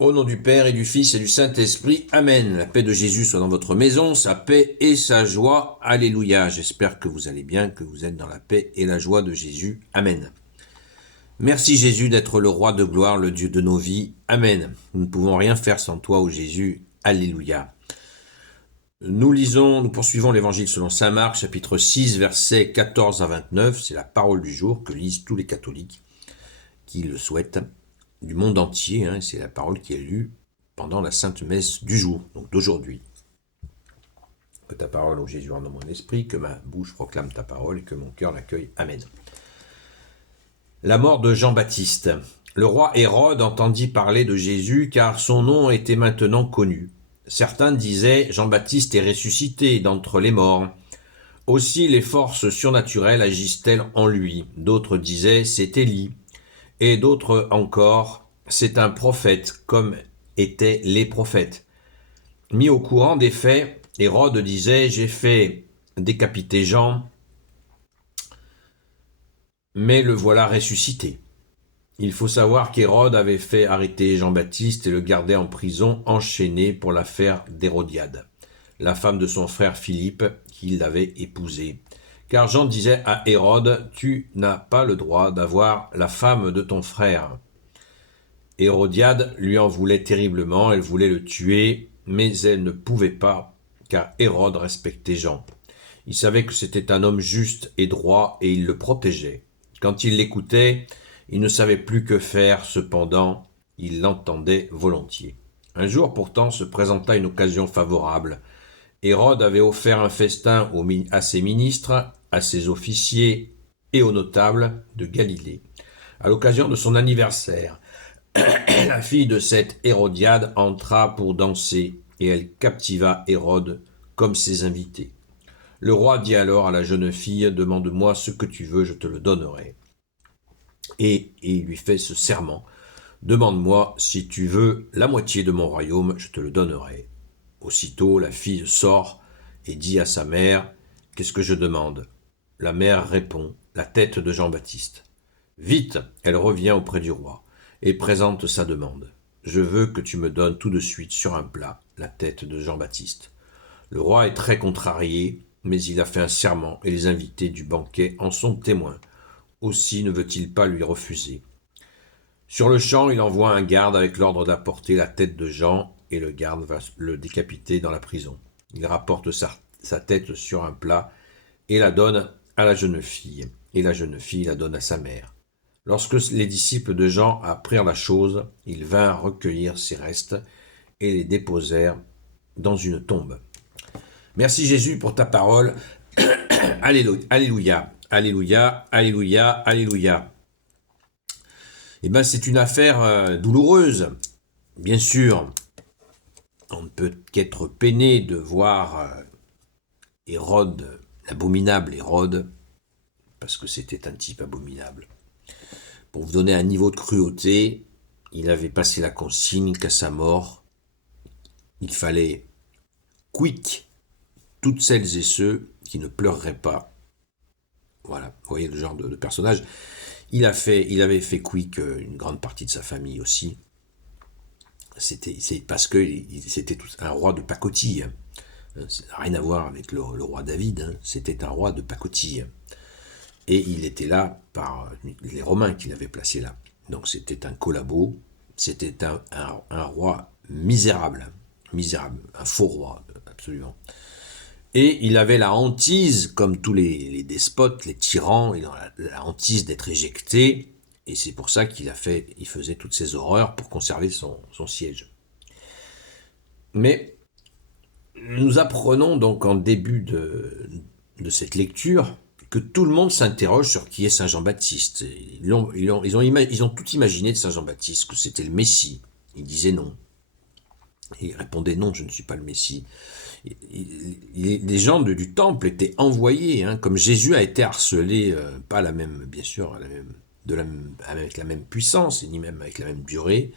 Au nom du Père et du Fils et du Saint-Esprit, Amen. La paix de Jésus soit dans votre maison, sa paix et sa joie. Alléluia. J'espère que vous allez bien, que vous êtes dans la paix et la joie de Jésus. Amen. Merci Jésus d'être le roi de gloire, le Dieu de nos vies. Amen. Nous ne pouvons rien faire sans toi, ô Jésus. Alléluia. Nous poursuivons l'évangile selon saint Marc, chapitre 6, versets 14 à 29. C'est la parole du jour que lisent tous les catholiques qui le souhaitent, du monde entier, c'est la parole qui est lue pendant la sainte messe du jour, donc d'aujourd'hui. Que ta parole, ô Jésus, rende mon esprit, que ma bouche proclame ta parole et que mon cœur l'accueille. Amen. La mort de Jean-Baptiste. Le roi Hérode entendit parler de Jésus car son nom était maintenant connu. Certains disaient Jean-Baptiste est ressuscité d'entre les morts. Aussi les forces surnaturelles agissent-elles en lui. D'autres disaient c'est Élie. Et d'autres encore, c'est un prophète, comme étaient les prophètes. Mis au courant des faits, Hérode disait, j'ai fait décapiter Jean, mais le voilà ressuscité. Il faut savoir qu'Hérode avait fait arrêter Jean-Baptiste et le gardait en prison, enchaîné pour l'affaire d'Hérodiade, la femme de son frère Philippe, qui l'avait épousée. Car Jean disait à Hérode, tu n'as pas le droit d'avoir la femme de ton frère. Hérodiade lui en voulait terriblement, elle voulait le tuer, mais elle ne pouvait pas, car Hérode respectait Jean. Il savait que c'était un homme juste et droit, et il le protégeait. Quand il l'écoutait, il ne savait plus que faire, cependant, il l'entendait volontiers. Un jour pourtant se présenta une occasion favorable. Hérode avait offert un festin à ses ministres, à ses officiers et aux notables de Galilée. À l'occasion de son anniversaire, la fille de cette Hérodiade entra pour danser et elle captiva Hérode comme ses invités. Le roi dit alors à la jeune fille, demande-moi ce que tu veux, je te le donnerai. Et il lui fait ce serment, demande-moi si tu veux la moitié de mon royaume, je te le donnerai. Aussitôt, la fille sort et dit à sa mère, qu'est-ce que je demande ? La mère répond, la tête de Jean-Baptiste. Vite, elle revient auprès du roi et présente sa demande. Je veux que tu me donnes tout de suite sur un plat la tête de Jean-Baptiste. Le roi est très contrarié, mais il a fait un serment et les invités du banquet en sont témoins. Aussi ne veut-il pas lui refuser. Sur le champ, il envoie un garde avec l'ordre d'apporter la tête de Jean et le garde va le décapiter dans la prison. Il rapporte sa tête sur un plat et la donne à la jeune fille. Et la jeune fille la donne à sa mère. Lorsque les disciples de Jean apprirent la chose, ils vinrent recueillir ses restes et les déposèrent dans une tombe. Merci Jésus pour ta parole. Alléluia, alléluia, alléluia, alléluia. Eh bien, c'est une affaire douloureuse, bien sûr. On ne peut qu'être peiné de voir Hérode, l'abominable Hérode, parce que c'était un type abominable. Pour vous donner un niveau de cruauté, il avait passé la consigne qu'à sa mort, il fallait quick toutes celles et ceux qui ne pleureraient pas. Voilà, vous voyez le genre de personnage. Il avait fait quick une grande partie de sa famille aussi. C'est parce que c'était un roi de pacotille. Ça n'a rien à voir avec le roi David. C'était un roi de pacotille. Et il était là par les Romains qui l'avaient placé là. Donc c'était un collabo. C'était un roi misérable. Misérable. Un faux roi, absolument. Et il avait la hantise, comme tous les despotes, les tyrans, il a la hantise d'être éjecté, et c'est pour ça il faisait toutes ces horreurs pour conserver son siège. Mais nous apprenons donc en début de cette lecture que tout le monde s'interroge sur qui est Saint Jean-Baptiste. Ils ont tout imaginé de Saint Jean-Baptiste, que c'était le Messie. Il disait non. Il répondait non, je ne suis pas le Messie. Les gens du temple étaient envoyés, comme Jésus a été harcelé, pas la même, bien sûr, avec la même puissance, et ni même avec la même durée,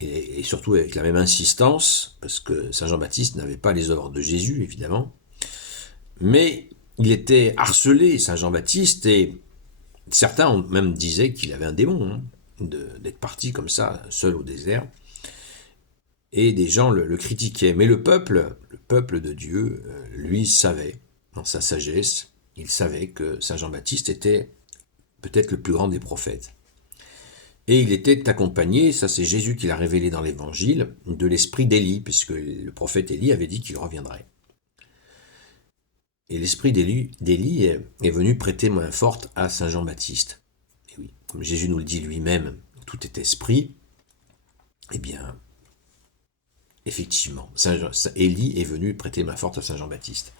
et surtout avec la même insistance, parce que Saint Jean-Baptiste n'avait pas les œuvres de Jésus, évidemment, mais il était harcelé, Saint Jean-Baptiste, et certains même disaient qu'il avait un démon, d'être parti comme ça, seul au désert. et des gens le critiquaient. Mais le peuple de Dieu, lui, savait, dans sa sagesse, il savait que Saint Jean-Baptiste était peut-être le plus grand des prophètes. Et il était accompagné, ça c'est Jésus qui l'a révélé dans l'Évangile, de l'esprit d'Élie, puisque le prophète Élie avait dit qu'il reviendrait. Et l'esprit d'Élie est venu prêter main forte à Saint Jean-Baptiste. Et oui, comme Jésus nous le dit lui-même, tout est esprit, eh bien, effectivement, Élie est venu prêter main forte à Saint Jean-Baptiste.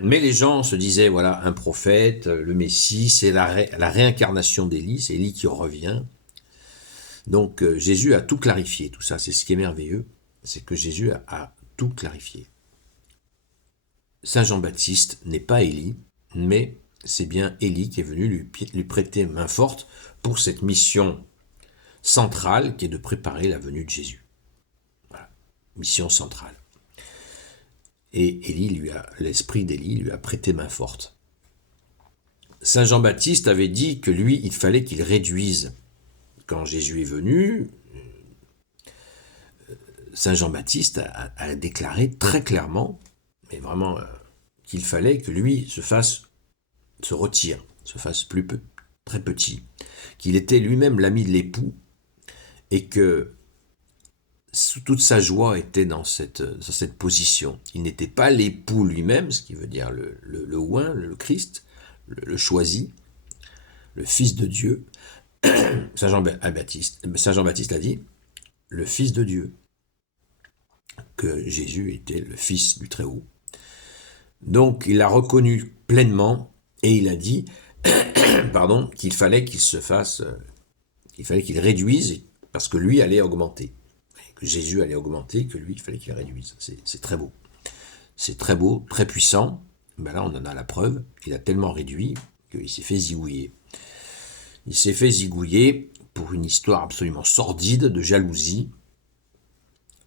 Mais les gens se disaient, voilà, un prophète, le Messie, c'est la réincarnation d'Élie, c'est Élie qui revient. Donc Jésus a tout clarifié, tout ça, c'est ce qui est merveilleux, c'est que Jésus a tout clarifié. Saint Jean-Baptiste n'est pas Élie, mais c'est bien Élie qui est venu lui prêter main forte pour cette mission centrale qui est de préparer la venue de Jésus. Voilà, mission centrale. Et l'esprit d'Élie lui a prêté main forte. Saint Jean-Baptiste avait dit que lui, il fallait qu'il réduise. Quand Jésus est venu, Saint Jean-Baptiste a déclaré très clairement, mais vraiment, qu'il fallait que lui se retire, se fasse très petit, qu'il était lui-même l'ami de l'époux, et que toute sa joie était dans cette position. Il n'était pas l'époux lui-même, ce qui veut dire le oint, le Christ, le choisi, le Fils de Dieu. Saint Jean-Baptiste a dit, le Fils de Dieu, que Jésus était le Fils du Très-Haut. Donc il l'a reconnu pleinement et il a dit qu'il fallait qu'il réduise parce que lui allait augmenter. Que Jésus allait augmenter, que lui, il fallait qu'il réduise. C'est très beau. C'est très beau, très puissant. Ben là, on en a la preuve. Il a tellement réduit qu'il s'est fait zigouiller. Il s'est fait zigouiller pour une histoire absolument sordide de jalousie,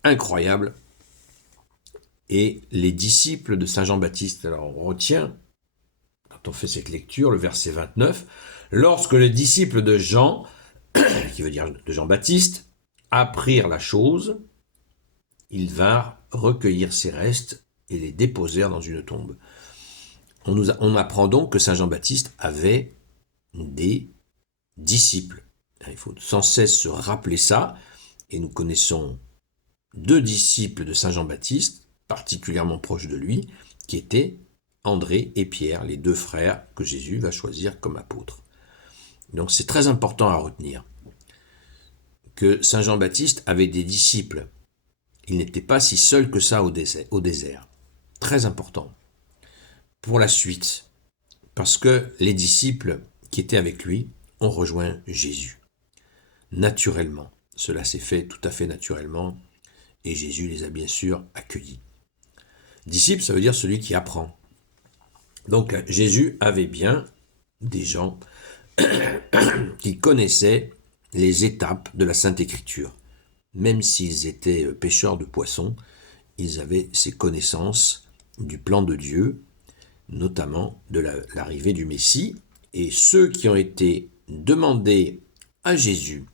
incroyable. Et les disciples de Saint Jean-Baptiste, alors on retient, quand on fait cette lecture, le verset 29, lorsque les disciples de Jean, qui veut dire de Jean-Baptiste, apprirent la chose, ils vinrent recueillir ses restes et les déposèrent dans une tombe. On apprend donc que Saint Jean-Baptiste avait des disciples. Il faut sans cesse se rappeler ça, et nous connaissons 2 disciples de Saint Jean-Baptiste, particulièrement proches de lui, qui étaient André et Pierre, les 2 frères que Jésus va choisir comme apôtres. Donc c'est très important à retenir que Saint Jean-Baptiste avait des disciples. Il n'était pas si seul que ça au désert. Très important. Pour la suite, parce que les disciples qui étaient avec lui ont rejoint Jésus. Naturellement. Cela s'est fait tout à fait naturellement et Jésus les a bien sûr accueillis. Disciple, ça veut dire celui qui apprend. Donc Jésus avait bien des gens qui connaissaient les étapes de la Sainte Écriture. Même s'ils étaient pêcheurs de poissons, ils avaient ces connaissances du plan de Dieu, notamment de l'arrivée du Messie. Et ceux qui ont été demandés à Jésus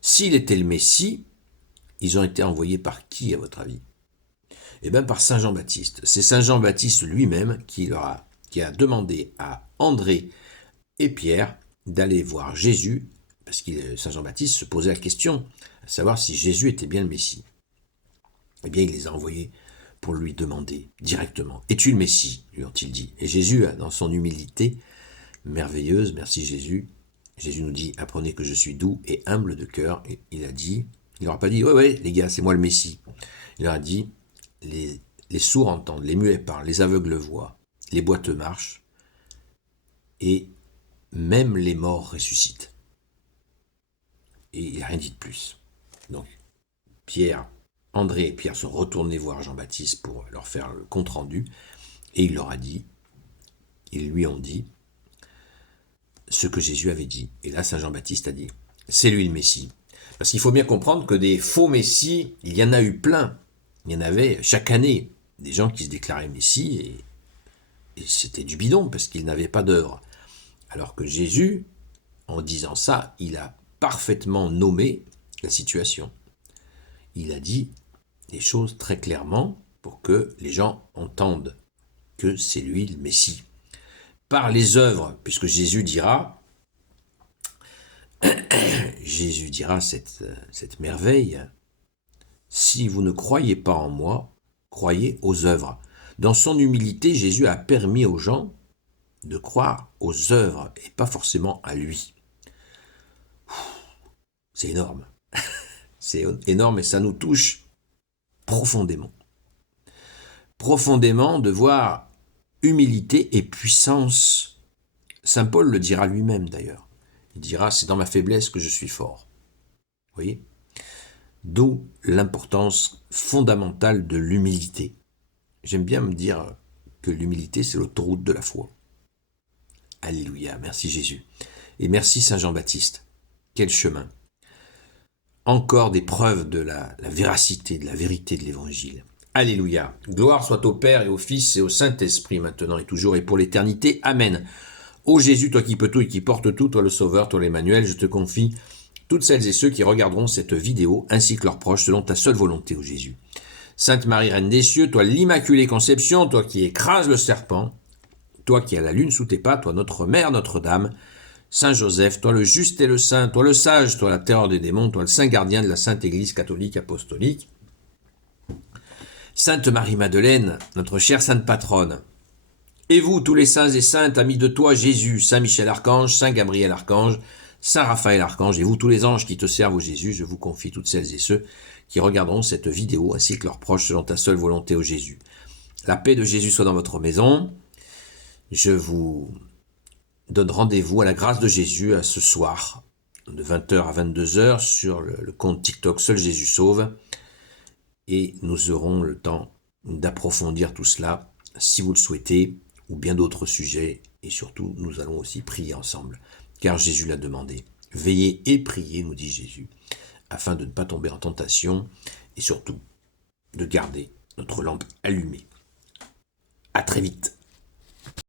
s'il était le Messie, ils ont été envoyés par qui, à votre avis? Eh bien par Saint Jean-Baptiste. C'est Saint Jean-Baptiste lui-même qui a demandé à André et Pierre d'aller voir Jésus, parce que Saint Jean-Baptiste se posait la question, à savoir si Jésus était bien le Messie. Eh bien, il les a envoyés pour lui demander directement, « Es-tu le Messie ?» lui ont-ils dit. Et Jésus, dans son humilité merveilleuse, merci Jésus, Jésus nous dit, « Apprenez que je suis doux et humble de cœur. » Et il leur a pas dit, « Ouais, les gars, c'est moi le Messie. » Il leur a dit, « Les sourds entendent, les muets parlent, les aveugles voient, les boiteux marchent, et même les morts ressuscitent. » Et il n'a rien dit de plus. Donc, André et Pierre sont retournés voir Jean-Baptiste pour leur faire le compte-rendu, et il leur a dit, ils lui ont dit ce que Jésus avait dit. Et là, Saint Jean-Baptiste a dit, c'est lui le Messie. Parce qu'il faut bien comprendre que des faux Messies, il y en a eu plein. Il y en avait chaque année des gens qui se déclaraient Messie, et c'était du bidon, parce qu'ils n'avaient pas d'œuvre. Alors que Jésus, en disant ça, il a parfaitement nommé la situation. il a dit des choses très clairement pour que les gens entendent que c'est lui le Messie. Par les œuvres, puisque Jésus dira cette merveille, si vous ne croyez pas en moi, croyez aux œuvres. Dans son humilité, Jésus a permis aux gens de croire aux œuvres et pas forcément à lui. C'est énorme. C'est énorme et ça nous touche profondément. Profondément de voir humilité et puissance. Saint Paul le dira lui-même d'ailleurs. Il dira, c'est dans ma faiblesse que je suis fort. Vous voyez ? D'où l'importance fondamentale de l'humilité. J'aime bien me dire que l'humilité, c'est l'autoroute de la foi. Alléluia, merci Jésus. Et merci Saint Jean-Baptiste. Quel chemin. Encore des preuves de la véracité, de la vérité de l'Évangile. Alléluia. Gloire soit au Père et au Fils et au Saint-Esprit, maintenant et toujours et pour l'éternité. Amen. Ô Jésus, toi qui peux tout et qui portes tout, toi le Sauveur, toi l'Emmanuel, je te confie toutes celles et ceux qui regarderont cette vidéo, ainsi que leurs proches, selon ta seule volonté, ô Jésus. Sainte Marie, Reine des cieux, toi l'Immaculée Conception, toi qui écrases le serpent, toi qui as la lune sous tes pas, toi notre Mère, Notre-Dame, Saint Joseph, toi le juste et le saint, toi le sage, toi la terreur des démons, toi le saint gardien de la Sainte Église catholique apostolique, Sainte Marie-Madeleine, notre chère sainte patronne, et vous, tous les saints et saintes, amis de toi, Jésus, Saint Michel Archange, Saint Gabriel Archange, Saint Raphaël Archange, et vous, tous les anges qui te servent, ô Jésus, je vous confie toutes celles et ceux qui regarderont cette vidéo, ainsi que leurs proches, selon ta seule volonté, ô Jésus. La paix de Jésus soit dans votre maison. Je vous donne rendez-vous à la grâce de Jésus à ce soir, de 20h à 22h, sur le compte TikTok Seul Jésus Sauve. Et nous aurons le temps d'approfondir tout cela, si vous le souhaitez, ou bien d'autres sujets. Et surtout, nous allons aussi prier ensemble, car Jésus l'a demandé. Veillez et priez, nous dit Jésus, afin de ne pas tomber en tentation, et surtout de garder notre lampe allumée. À très vite.